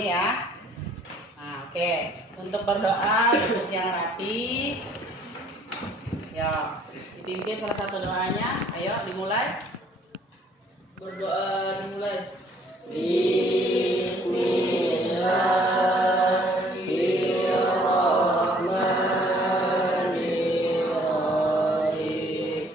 semuanya ya. Nah, oke. Untuk berdoa duduk yang rapi. Ya, dipimpin salah satu doanya. Ayo dimulai. Berdoa dimulai. Bismillahirrahmanirrahim.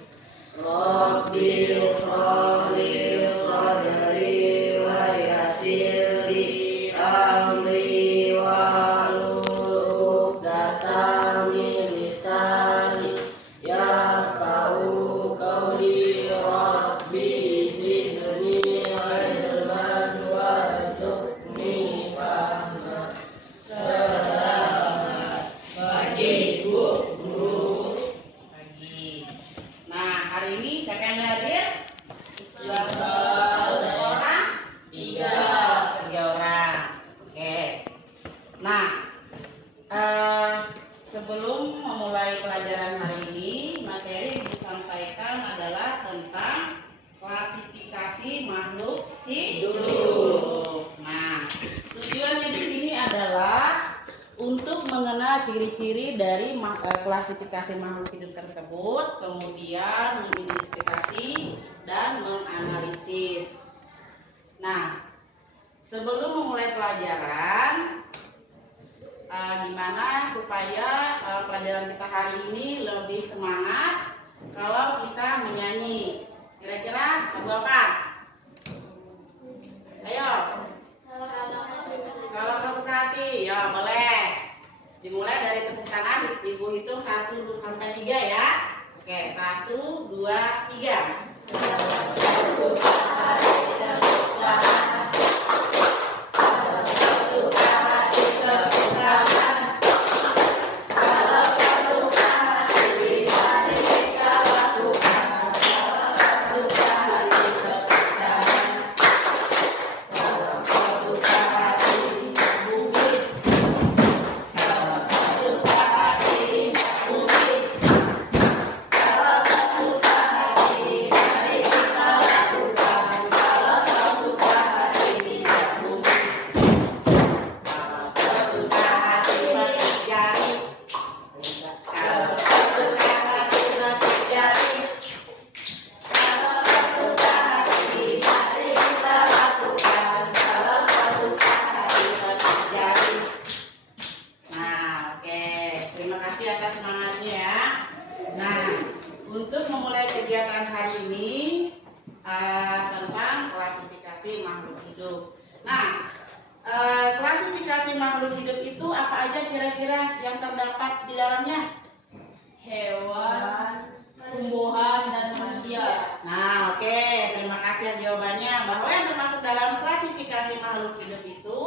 Rabbi sholli sadri wa yassir li amri wahlul 'uqdatam min lisani yafqahu qawli. Rabbi zidni ilman warzuqni fahma. Selamat pagi Bu Guru. Pagi. Nah, hari ini siapa yang hadir? Berapa Orang? Tiga. 3 orang. Oke. Nah, sebelum memulai pelajaran hari ini, materi yang disampaikan adalah tentang klasifikasi makhluk hidup. Nah, tujuannya di sini adalah untuk mengenal ciri-ciri dari klasifikasi makhluk hidup tersebut, kemudian mengidentifikasi dan menganalisis. Nah, sebelum memulai pelajaran, gimana supaya pelajaran kita hari ini lebih semangat kalau kita menyanyi? Kira-kira lagu apa? Ayo. Kalau kesuka hati, ya boleh. Dimulai dari tepuk tangan, ibu hitung 1 sampai 3 ya. Oke, 1, 2, 3. Untuk memulai kegiatan hari ini tentang klasifikasi makhluk hidup. Nah, klasifikasi makhluk hidup itu apa aja kira-kira yang terdapat di dalamnya? Hewan, tumbuhan, dan manusia. Nah, oke, terima kasih jawabannya. Bahwa yang termasuk dalam klasifikasi makhluk hidup itu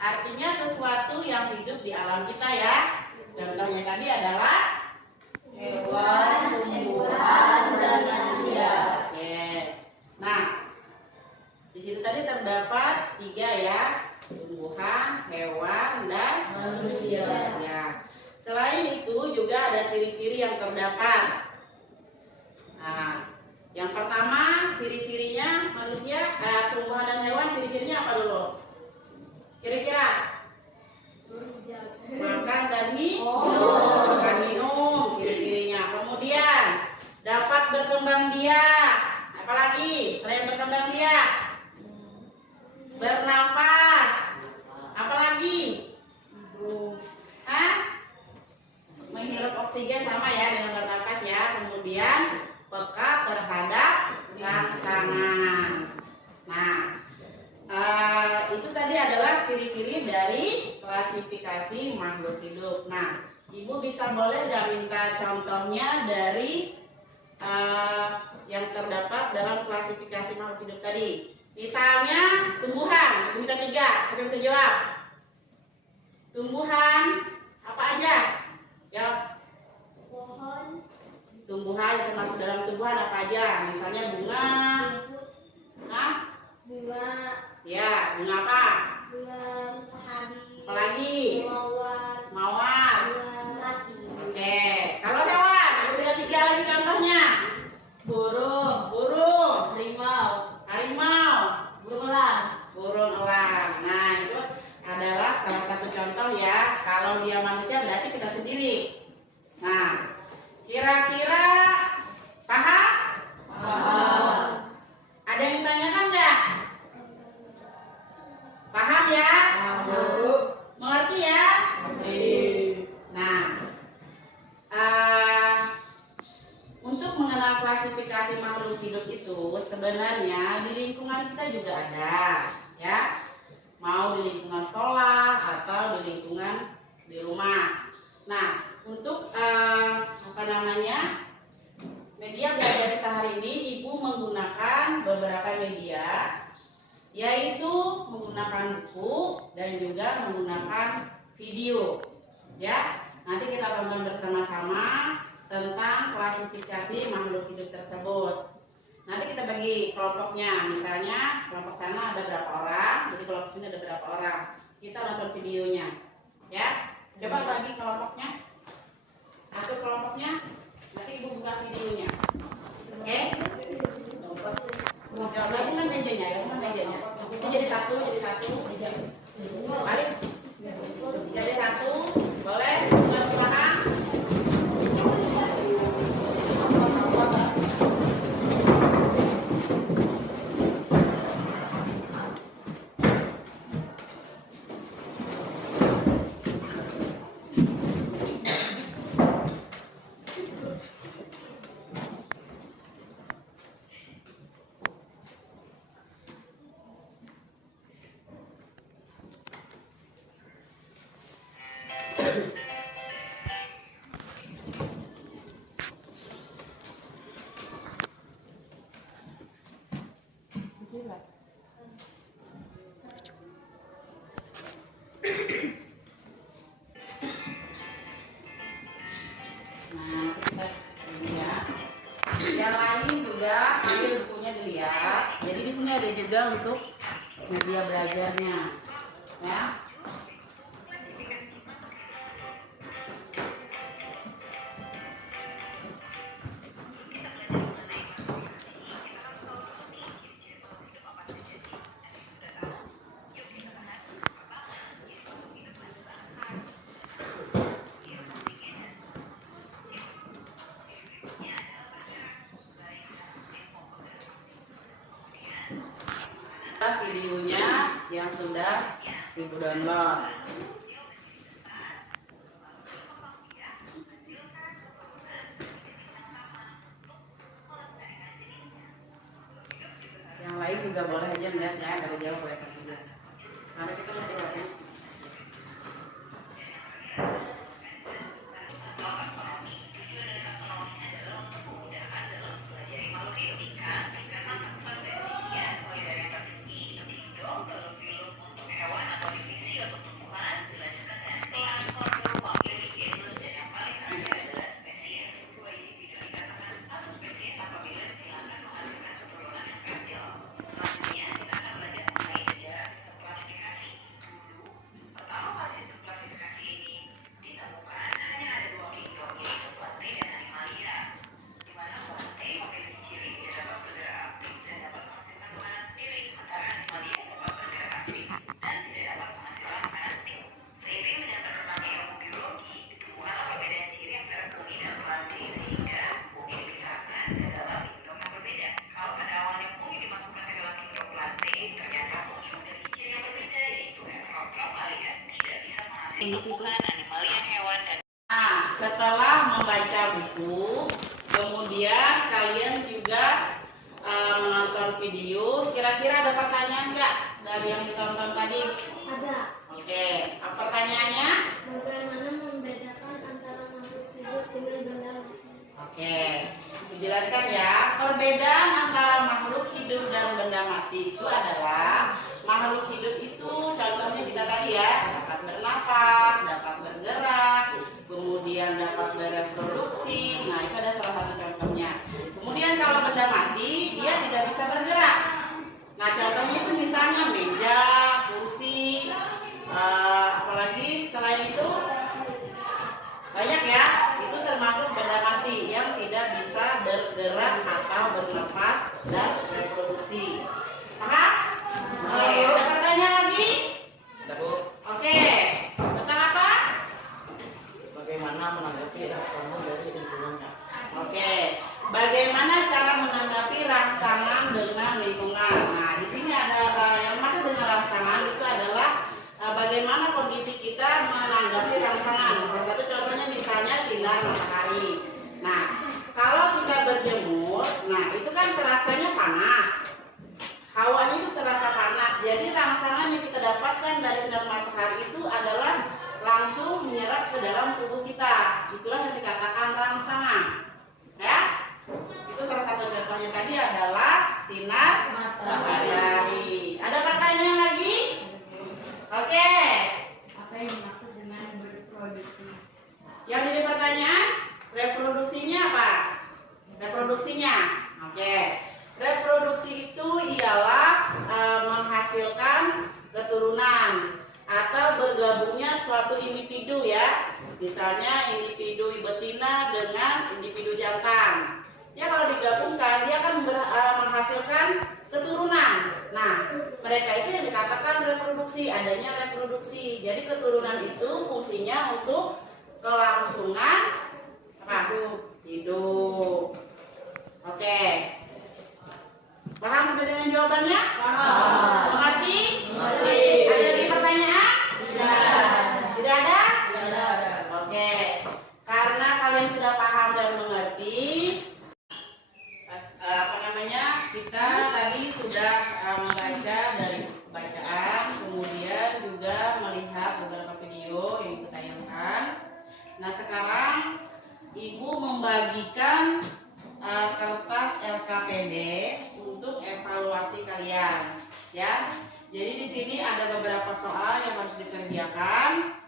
artinya sesuatu yang hidup di alam kita ya. Contohnya tadi adalah Hewan, tumbuhan, dan manusia. oke. Nah, di situ tadi terdapat 3 ya, tumbuhan, hewan, dan Manusia. manusia. Selain itu juga ada ciri-ciri yang terdapat. Nah, yang pertama ciri-cirinya manusia, tumbuhan dan hewan, ciri-cirinya apa dulu? Kira-kira? Makan dan minum ciri-cirinya. Kemudian dapat berkembang biak. Apalagi selain berkembang biak? Bernafas. Apalagi? Hah? Menghirup oksigen sama ya dengan bernafas ya. Kemudian peka terhadap rangsangan. Nah, itu tadi adalah ciri-ciri dari klasifikasi makhluk hidup. Nah, ibu bisa boleh nggak minta contohnya dari yang terdapat dalam klasifikasi makhluk hidup tadi? Misalnya tumbuhan, ibu minta 3. Siapa yang bisa jawab? Tumbuhan apa aja? Jawab. Pohon, Tumbuhan yang termasuk dalam tumbuhan apa aja? Misalnya bunga. Hah? bunga, Ya, bunga apa? bunga matahari, Apalagi? mawar, Mawar. bunga melati, Oke. Kalau hewan, ibu bisa 3 lagi contohnya. Burung, Burung, harimau, harimau, burung elang. burung elang. Nah, itu ada ya, mau di lingkungan sekolah atau di lingkungan di rumah. Nah, untuk media belajar kita hari ini, Ibu menggunakan beberapa media, yaitu menggunakan buku dan juga menggunakan video. Ya, nanti kita tonton bersama-sama tentang klasifikasi makhluk hidup tersebut. Nanti kita bagi kelompoknya, misalnya kelompok sana ada berapa orang, jadi kelompok sini ada berapa orang. Kita nonton videonya, ya. Coba bagi kelompoknya, atur kelompoknya, nanti Ibu buka videonya. Oke? Coba gabungkan mejanya, Ini jadi satu, balik. Jadi satu, boleh pelan-pelan. Yang lain juga sambil bukunya dilihat. Jadi di sini ada juga untuk media belajarnya, ya. Videonya yang sudah Ibu download. Yang lain juga boleh aja melihat ya, dari jauh boleh juga. Karena kita mesti lihatnya. Nah, setelah membaca buku, kemudian kalian juga menonton video. Kira-kira ada pertanyaan nggak dari yang ditonton tadi? Ada. Oke, pertanyaannya? Bagaimana membedakan antara makhluk hidup dengan benda mati? Oke, dijelaskan ya. Perbedaan antara makhluk hidup dan benda mati itu adalah makhluk hidup itu contohnya kita tadi ya, dapat bernafas, dapat bergerak, kemudian dapat bereproduksi. Nah, itu ada salah satu contohnya. Kemudian kalau benda mati, dia tidak bisa bergerak. Nah, contohnya itu misalnya meja, kursi, apalagi selain itu banyak ya. Itu termasuk benda mati yang tidak bisa bergerak atau bernafas dan reproduksi. Paham? rangsangan yang kita dapatkan dari sinar matahari itu adalah langsung menyerap ke dalam tubuh kita. Itulah yang dikatakan rangsangan. Ya, itu salah satu contohnya tadi adalah sinar matahari. Ada pertanyaan lagi? Oke. Apa yang dimaksud dengan berproduksi? Yang jadi pertanyaan, reproduksinya apa? Reproduksinya. Oke. Reproduksi itu ialah menghasilkan keturunan atau bergabungnya suatu individu ya. Misalnya individu betina dengan individu jantan. Ya kalau digabungkan dia akan menghasilkan keturunan. Nah, mereka itu yang dikatakan reproduksi, adanya reproduksi. Jadi keturunan itu fungsinya untuk kelangsungan apa? Hidup. Oke. Paham sudah dengan jawabannya? Paham. Mengerti? Mengerti. Ada lagi pertanyaan? Tidak. Tidak ada? Tidak ada. Oke. Karena kalian sudah paham dan mengerti, kita tadi sudah membaca dari bacaan, kemudian juga melihat beberapa video yang ditayangkan. Nah, sekarang Ibu membagikan kertas LKPD untuk evaluasi kalian, ya. Jadi di sini ada beberapa soal yang harus dikerjakan.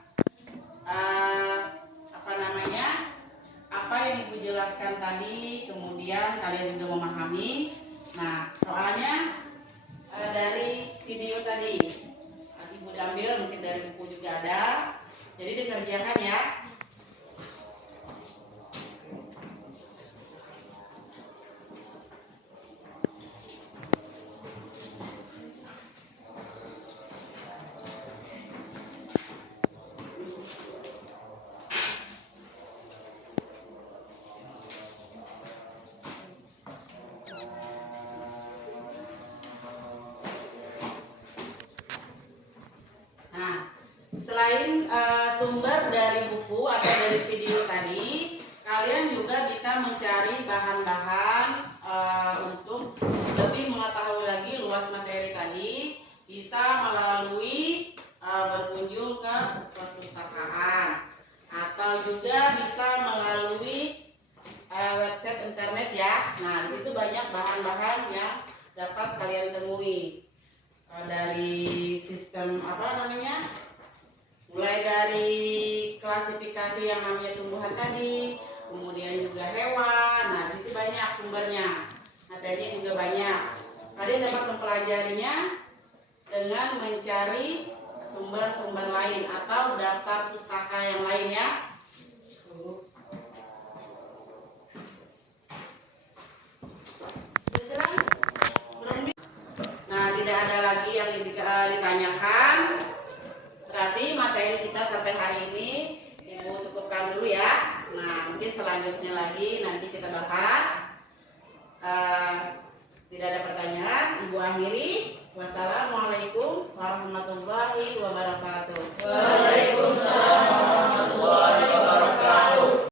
Apa yang Ibu jelaskan tadi, kemudian kalian juga memahami. Nah, soalnya dari video tadi Ibu ambil, mungkin dari buku juga ada. Jadi dikerjakan ya. Selain sumber dari buku atau dari video tadi, kalian juga bisa mencari bahan-bahan untuk lebih mengetahui lagi luas materi tadi. Bisa melalui berkunjung ke perpustakaan, atau juga bisa melalui website internet ya. Nah, di situ banyak bahan-bahan yang dapat kalian temui dari sistem mulai dari klasifikasi yang namanya tumbuhan tadi, kemudian juga hewan. Nah, di situ banyak sumbernya, materinya juga banyak. Kalian dapat mempelajarinya dengan mencari sumber-sumber lain atau daftar pustaka yang lain ya. Nah, tidak ada lagi yang ditanyakan. Berarti materi kita sampai hari ini Ibu cukupkan dulu ya. Nah, mungkin selanjutnya lagi nanti kita bahas. Tidak ada pertanyaan, Ibu akhiri. Wassalamualaikum warahmatullahi wabarakatuh.